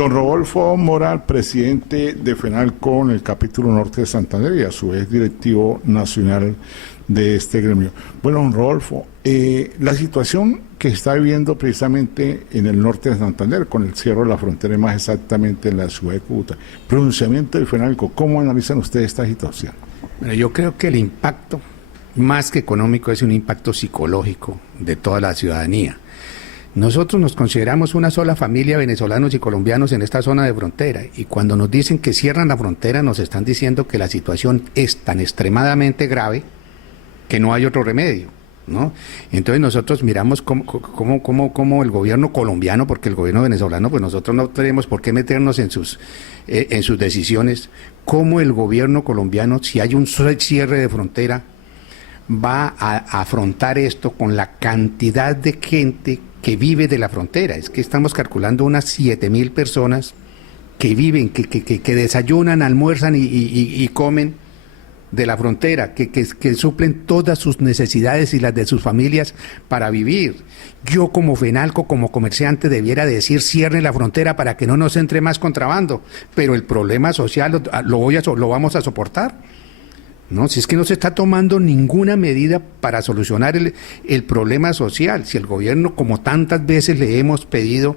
Don Rodolfo Mora, presidente de FENALCO en el capítulo norte de Santander y a su vez directivo nacional de este gremio. Bueno, don Rodolfo, la situación que está viviendo precisamente en el norte de Santander, con el cierre de la frontera, más exactamente en la ciudad de Cúcuta, pronunciamiento de FENALCO, ¿cómo analizan ustedes esta situación? Bueno, yo creo que el impacto, más que económico, es un impacto psicológico de toda la ciudadanía. Nosotros nos consideramos una sola familia, venezolanos y colombianos en esta zona de frontera, y cuando nos dicen que cierran la frontera nos están diciendo que la situación es tan extremadamente grave que no hay otro remedio, ¿no? Entonces nosotros miramos cómo el gobierno colombiano, porque el gobierno venezolano, pues nosotros no tenemos por qué meternos en sus decisiones, cómo el gobierno colombiano, si hay un cierre de frontera, va a afrontar esto con la cantidad de gente que vive de la frontera. Es que estamos calculando unas 7.000 personas que viven, que desayunan, almuerzan y comen de la frontera, que suplen todas sus necesidades y las de sus familias para vivir. Yo como FENALCO, como comerciante, debiera decir cierren la frontera para que no nos entre más contrabando, pero el problema social lo vamos a soportar. No, si es que no se está tomando ninguna medida para solucionar el problema social, si el gobierno, como tantas veces le hemos pedido,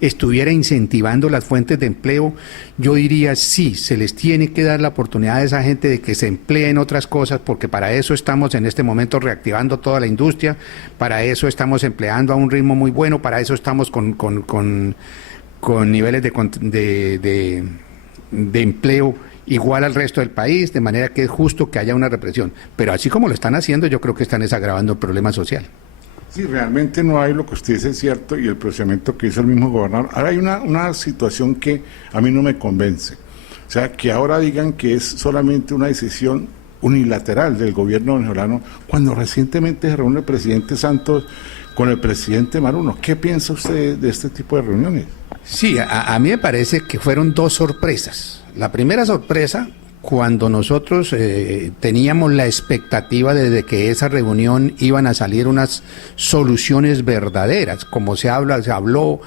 estuviera incentivando las fuentes de empleo, yo diría sí, se les tiene que dar la oportunidad a esa gente de que se emplee en otras cosas, porque para eso estamos en este momento reactivando toda la industria, para eso estamos empleando a un ritmo muy bueno, para eso estamos con niveles de empleo igual al resto del país, de manera que es justo que haya una represión. Pero así como lo están haciendo, yo creo que están agravando el problema social. Sí, realmente no hay, lo que usted dice es cierto, y el procedimiento que hizo el mismo gobernador. Ahora hay una situación que a mí no me convence. O sea, que ahora digan que es solamente una decisión unilateral del gobierno venezolano, cuando recientemente se reúne el presidente Santos con el presidente Maruno. ¿Qué piensa usted de este tipo de reuniones? Sí, a mí me parece que fueron dos sorpresas. La primera sorpresa, cuando nosotros teníamos la expectativa de que esa reunión iban a salir unas soluciones verdaderas, como se habló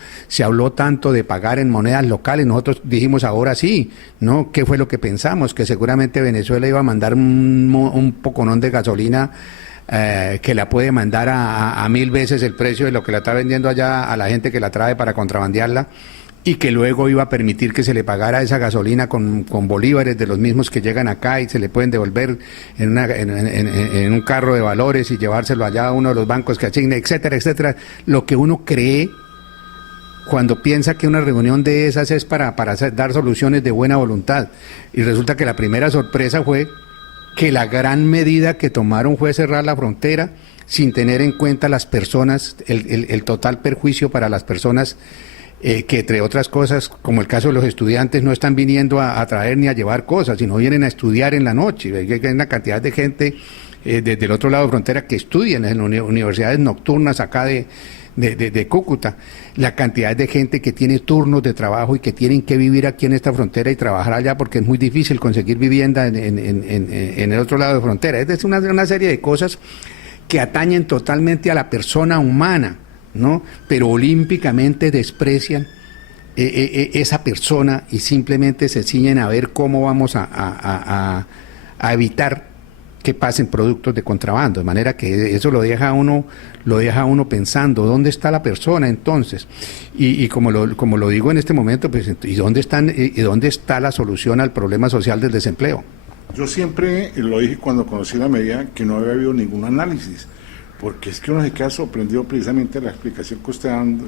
tanto de pagar en monedas locales, nosotros dijimos ahora sí, ¿no? ¿Qué fue lo que pensamos? Que seguramente Venezuela iba a mandar un poconón de gasolina que la puede mandar a 1000 veces el precio de lo que la está vendiendo allá a la gente que la trae para contrabandearla, y que luego iba a permitir que se le pagara esa gasolina con bolívares de los mismos que llegan acá y se le pueden devolver en un carro de valores y llevárselo allá a uno de los bancos que asigne, etcétera, etcétera. Lo que uno cree cuando piensa que una reunión de esas es para dar soluciones de buena voluntad. Y resulta que la primera sorpresa fue que la gran medida que tomaron fue cerrar la frontera sin tener en cuenta las personas, el total perjuicio para las personas, que entre otras cosas, como el caso de los estudiantes, no están viniendo a traer ni a llevar cosas, sino vienen a estudiar en la noche. Hay una cantidad de gente desde el otro lado de frontera que estudian en universidades nocturnas acá de Cúcuta. La cantidad de gente que tiene turnos de trabajo y que tienen que vivir aquí en esta frontera y trabajar allá, porque es muy difícil conseguir vivienda en el otro lado de frontera. Es decir, una serie de cosas que atañen totalmente a la persona humana, ¿no? Pero olímpicamente desprecian esa persona y simplemente se ciñen a ver cómo vamos a evitar que pasen productos de contrabando, de manera que eso lo deja a uno pensando, ¿dónde está la persona entonces? Y como lo digo en este momento, pues, ¿y dónde está la solución al problema social del desempleo? Yo siempre lo dije cuando conocí la medida, que no había habido ningún análisis, porque es que uno se queda sorprendido precisamente de la explicación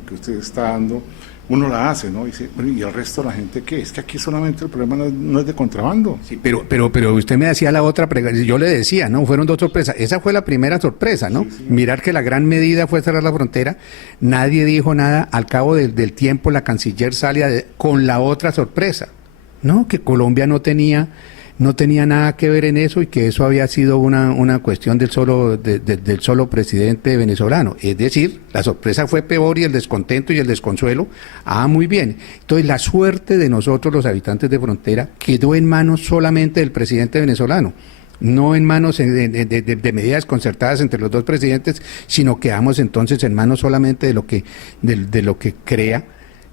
que usted está dando, uno la hace, ¿no? Y dice, bueno, ¿y el resto de la gente qué? Es que aquí solamente el problema no es de contrabando. Sí, pero usted me hacía la otra pregunta, yo le decía, ¿no? Fueron dos sorpresas. Esa fue la primera sorpresa, ¿no? Sí. Mirar que la gran medida fue cerrar la frontera, nadie dijo nada, al cabo del tiempo la canciller sale con la otra sorpresa, ¿no? Que Colombia no tenía nada que ver en eso y que eso había sido una cuestión del solo presidente venezolano. Es decir, la sorpresa fue peor y el descontento y el desconsuelo, muy bien. Entonces la suerte de nosotros los habitantes de frontera quedó en manos solamente del presidente venezolano, no en manos de medidas concertadas entre los dos presidentes, sino quedamos entonces en manos solamente de lo que crea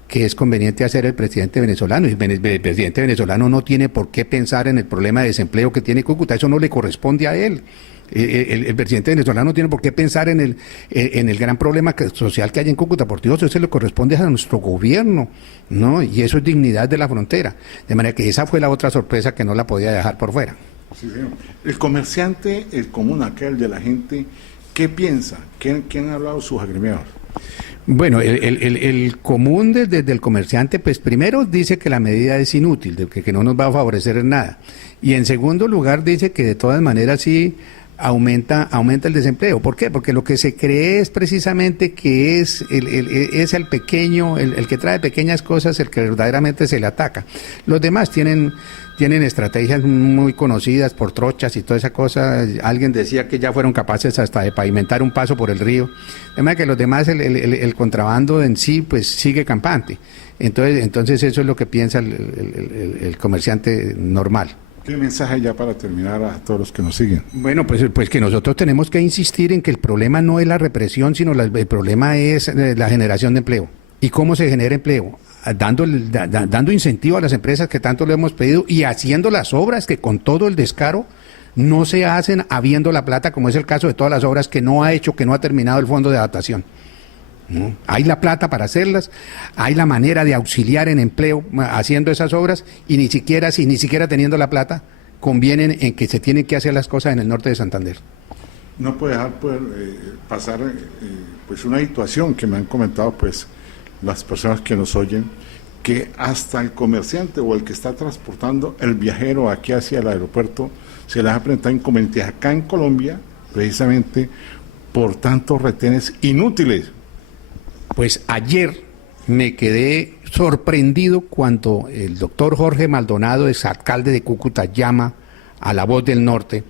que es conveniente hacer el presidente venezolano. Y el presidente venezolano no tiene por qué pensar en el problema de desempleo que tiene Cúcuta, eso no le corresponde a él. El presidente venezolano no tiene por qué pensar en el gran problema social que hay en Cúcuta, por Dios, eso le corresponde a nuestro gobierno, ¿no? Y eso es dignidad de la frontera. De manera que esa fue la otra sorpresa que no la podía dejar por fuera. Sí, señor. El comerciante, el común, aquel de la gente, ¿qué piensa? ¿Quién ha hablado sus agremiados? Bueno, el común desde el comerciante, pues primero dice que la medida es inútil, de que no nos va a favorecer en nada. Y en segundo lugar dice que de todas maneras sí aumenta el desempleo. ¿Por qué? Porque lo que se cree es precisamente que es el pequeño, el que trae pequeñas cosas, el que verdaderamente se le ataca. Los demás tienen estrategias muy conocidas por trochas y toda esa cosa. Alguien decía que ya fueron capaces hasta de pavimentar un paso por el río. De manera que los demás, el contrabando en sí, pues sigue campante. Entonces eso es lo que piensa el comerciante normal. ¿Qué mensaje ya para terminar a todos los que nos siguen? Bueno, pues que nosotros tenemos que insistir en que el problema no es la represión, sino el problema es la generación de empleo. ¿Y cómo se genera empleo? Dando incentivo a las empresas que tanto le hemos pedido y haciendo las obras que con todo el descaro no se hacen habiendo la plata, como es el caso de todas las obras que no ha terminado el fondo de adaptación. ¿No? Hay la plata para hacerlas, hay la manera de auxiliar en empleo haciendo esas obras y ni siquiera teniendo la plata convienen en que se tienen que hacer las cosas en el norte de Santander. No puede dejar pasar pues una situación que me han comentado pues las personas que nos oyen, que hasta el comerciante o el que está transportando el viajero aquí hacia el aeropuerto se les ha presentado inconvenientes acá en Colombia precisamente por tantos retenes inútiles. Pues ayer me quedé sorprendido cuando el doctor Jorge Maldonado, exalcalde de Cúcuta, llama a La Voz del Norte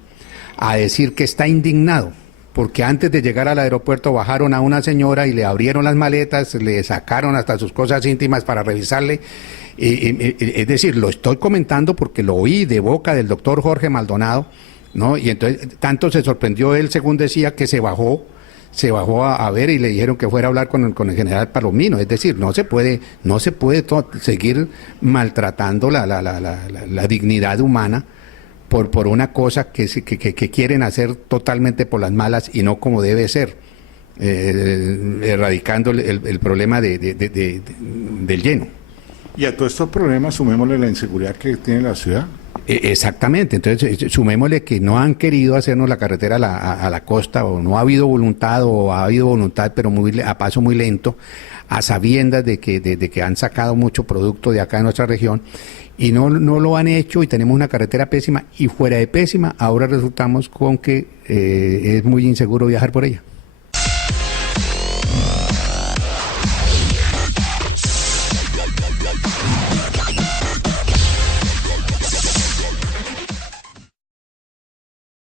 a decir que está indignado, porque antes de llegar al aeropuerto bajaron a una señora y le abrieron las maletas, le sacaron hasta sus cosas íntimas para revisarle. Es decir, lo estoy comentando porque lo oí de boca del doctor Jorge Maldonado, ¿no? Y entonces tanto se sorprendió él, según decía, que se bajó a ver y le dijeron que fuera a hablar con el general Palomino. Es decir, no se puede seguir maltratando la dignidad humana por una cosa que quieren hacer totalmente por las malas y no como debe ser, erradicando el problema del lleno. Y a todos estos problemas sumémosle la inseguridad que tiene la ciudad. Exactamente, entonces sumémosle que no han querido hacernos la carretera a la costa, o no ha habido voluntad, o ha habido voluntad pero a paso muy lento, a sabiendas de que han sacado mucho producto de acá de nuestra región y no lo han hecho, y tenemos una carretera pésima, y fuera de pésima ahora resultamos con que es muy inseguro viajar por ella.